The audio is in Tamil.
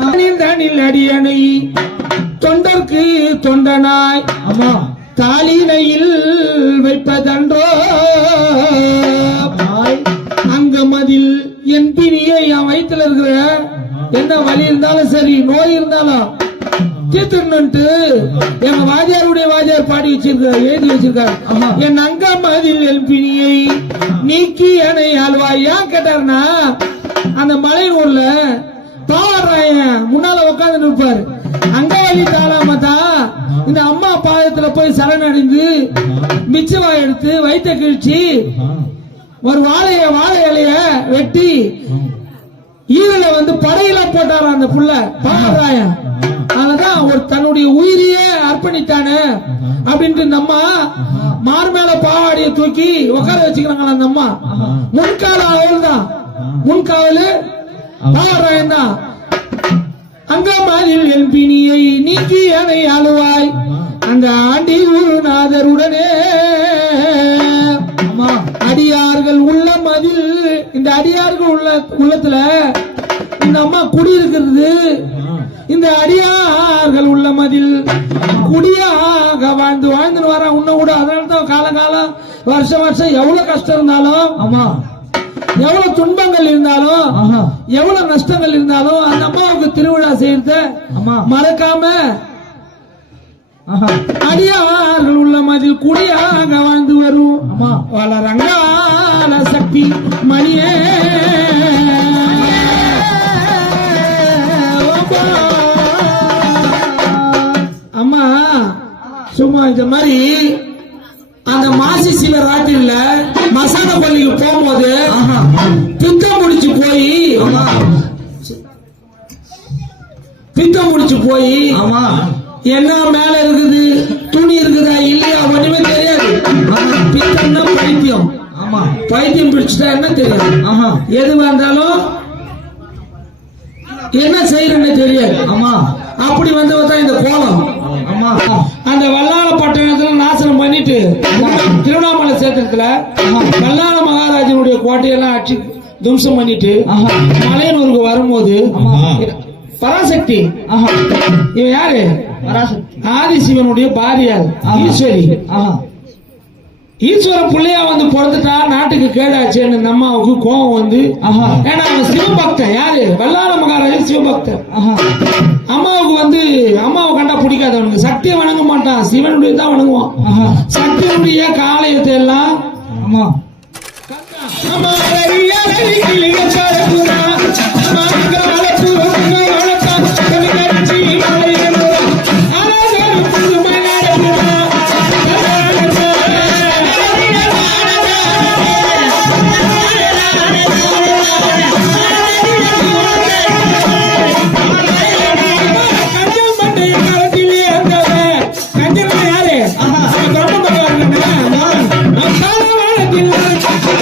தனில் அடியணை தொண்டர்க்கு தொண்டனாய். ஆமா. தாளினையில் வைப்பதன்றோ. தாய் அங்கமதில் என் பிணியை என் வயித்துல இருக்கிற என்ன வலி இருந்தாலும் சரி நோய் இருந்தாலும் தீர்த்துட்டு எங்க வாத்தியாருடைய வாத்தியார் பாடி வச்சிருக்காரு எழுதி வச்சிருக்காரு. என் அங்கமதில் என் பிணியை நீக்கி என்னை ஆழ்வாய் ஏன் கேட்டாருன்னா அந்த மலையூர்ல பாவராயன் முன்னால உட்கார்ந்து இருப்பாரு அங்கவலி தாளாம இந்த அம்மா பாதத்துல போய் சரணடைந்து மிச்சவா எடுத்து வயிற்ற கிழிச்சு ஒரு வாழைய வாழை இலைய வெட்டி ஈரல வந்து படையில போட்டாரா அந்த புள்ள? பாவராயன் அதுதான் ஒரு தன்னுடைய உயிரையே அர்ப்பணித்தானே அப்படின்ட்டு இந்த அம்மா மார் மேல பாவாடியை தூக்கி உட்கார வச்சுக்கிறாங்களா அந்த அம்மா? முன்கால அவள் தான் முன்காவலு பாவராயன் தான் அங்கமாதில் என் பிணியை நீக்கி அணை அழுவாய் அந்த ஆண்டி குருநாதருடனே அடியார்கள் உள்ள மதில் இந்த அடியார்கள் உள்ள உள்ளத்துல இந்த அம்மா குடியிருக்கிறது இந்த அடியார்கள் உள்ள மதில் குடியாக வாழ்ந்து வாழ்ந்துன்னு வர உன்ன கூட அதனால தான் காலங்காலம் வருஷம் வருஷம் எவ்வளவு கஷ்டம் இருந்தாலும் ஆமா எவ்வளவு துன்பங்கள் இருந்தாலும் எவ்வளவு நஷ்டங்கள் இருந்தாலும் அந்த அம்மாவுக்கு திருவிழா செய்யறத மறக்காம ஆஹா. அடியார்கள் உள்ள மதில் குடியாக வாழ்ந்து வரும். வளரங்கால சக்தி மணியே. அம்மா சும்மா இந்த மாதிரி அந்த மாசி சிவராத்திரியில மசாலா பள்ளிக்கு போகும்போது பித்தம் முடிச்சு போய் பித்தம் முடிச்சு போய் ஆமா. என்ன மேல இருக்குது துணி இருக்குதா இல்லையா ஒண்ணுமே தெரியாது. பித்தம்னா பைத்தியம். ஆமா. பைத்தியம் பிடிச்சிட்டா என்ன தெரியாது. எது வந்தாலும் என்ன செய்யறன்னு தெரியாது ஆமா அப்படி வந்தவ தான் இந்த கோலம் ஆமா அந்த வல்லாள பட்டணத்துல நாசனம் பண்ணிட்டு திருவண்ணாமலை சேத்திரத்துல வல்லாள மகாராஜனுடைய கோட்டையெல்லாம் அடிச்சு தும்சம் பண்ணிட்டு மலையனூருக்கு வரும்போது பராசக்தி. ஆஹா. இவன் யாரு? பராசக்தி. ஆதிசிவனுடைய பாரியார் ஆஹா. ஈஸ்வரி பிள்ளையா வந்து பிறந்துட்டா நாட்டுக்கு கேடாச்சுன்னு இந்த அம்மாவுக்கு கோபம் வந்து ஆஹா. ஏன்னா அவன் சிவபக்தன். யாரு? வல்லாள மகாராஜன் சிவபக்தன். அம்மாவுக்கு வந்து அம்மாவை கண்டா பிடிக்காது அவனுக்கு. சக்தியை வணங்க மாட்டான். சிவனுடைய தான் வணங்குவான் சக்தியுடைய காலயத்தை எல்லாம் ஆமா. You.